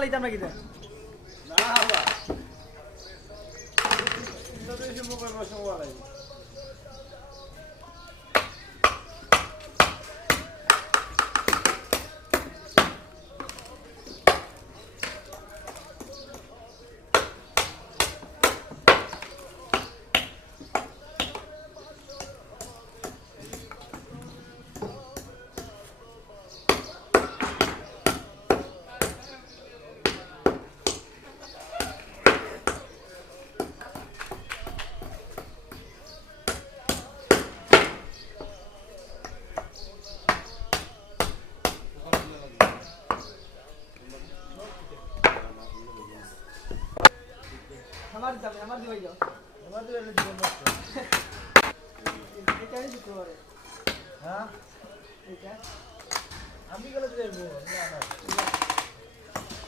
লাইতাম নাকি না বাবা তো বেশি মোবাইল বসে ওয়ালাই हमारे जाओ हमारे दिवाई जाओ हमारे दिवाई जीवन मस्त ये क्या है शुक्रवार हाँ ये क्या हम भी गलत गए वो ना ना